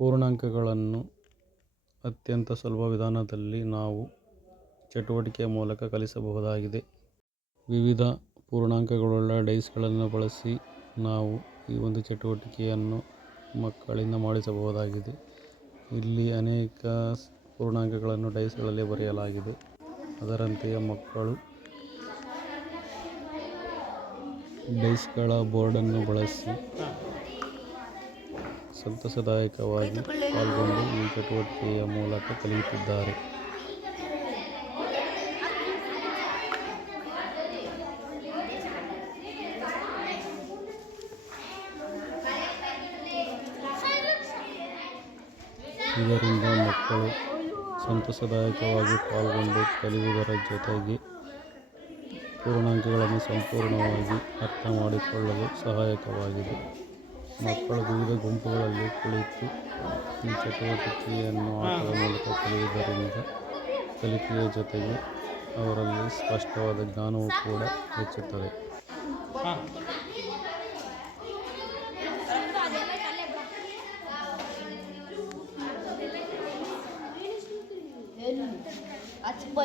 ಪೂರ್ಣಾಂಕಗಳನ್ನು ಅತ್ಯಂತ ಸುಲಭ ವಿಧಾನದಲ್ಲಿ ನಾವು ಚಟುವಟಿಕೆಯ ಮೂಲಕ ಕಲಿಸಬಹುದಾಗಿದೆ. ವಿವಿಧ ಪೂರ್ಣಾಂಕಗಳುಳ್ಳ ಡೈಸ್ಗಳನ್ನು ಬಳಸಿ ನಾವು ಈ ಒಂದು ಚಟುವಟಿಕೆಯನ್ನು ಮಕ್ಕಳಿಂದ ಮಾಡಿಸಬಹುದಾಗಿದೆ. ಇಲ್ಲಿ ಅನೇಕ ಪೂರ್ಣಾಂಕಗಳನ್ನು ಡೈಸ್ಗಳಲ್ಲಿ ಬರೆಯಲಾಗಿದೆ. ಅದರಂತೆಯೇ ಮಕ್ಕಳು ಡೈಸ್ಗಳ ಬೋರ್ಡನ್ನು ಬಳಸಿ ಸಂತಸದಾಯಕವಾಗಿ ಪಾಲ್ಗೊಂಡು ಈ ಚಟುವಟಿಕೆಯ ಮೂಲಕ ಕಲಿಯುತ್ತಿದ್ದಾರೆ. ಇದರಿಂದ ಮಕ್ಕಳು ಸಂತಸದಾಯಕವಾಗಿ ಪಾಲ್ಗೊಂಡು ಕಲಿಯುವುದರ ಜೊತೆಗೆ ಪೂರ್ಣಾಂಕಗಳನ್ನು ಸಂಪೂರ್ಣವಾಗಿ ಅರ್ಥ ಮಾಡಿಕೊಳ್ಳಲು ಸಹಾಯಕವಾಗಿದೆ. ಮಕ್ಕಳು ವಿವಿಧ ಗುಂಪುಗಳಲ್ಲಿ ಕುಳಿತು ಈ ಚಟುವಟಿಕೆಯನ್ನು ಆಟದ ಮೂಲಕ ಕಲಿಯುವುದರಿಂದ ಕಲಿಕೆಯ ಜೊತೆಗೆ ಅವರಲ್ಲಿ ಸ್ಪಷ್ಟವಾದ ಜ್ಞಾನವೂ ಕೂಡ ಹೆಚ್ಚುತ್ತದೆ.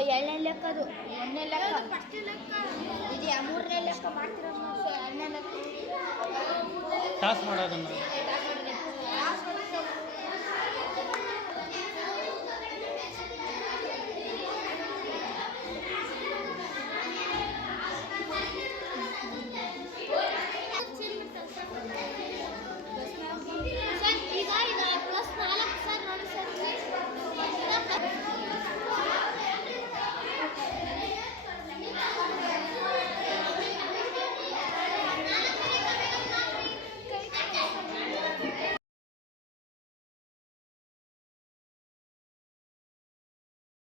ಎರಡನೇ ಲೆಕ್ಕದು ಒಂದನೇ ಲೆಕ್ಕ ಇದು ಮೂರನೇ ಲೆಕ್ಕ ಮಾಡ್ತಿರೋ ಟಾಸ್ ಮಾಡೋದನ್ನು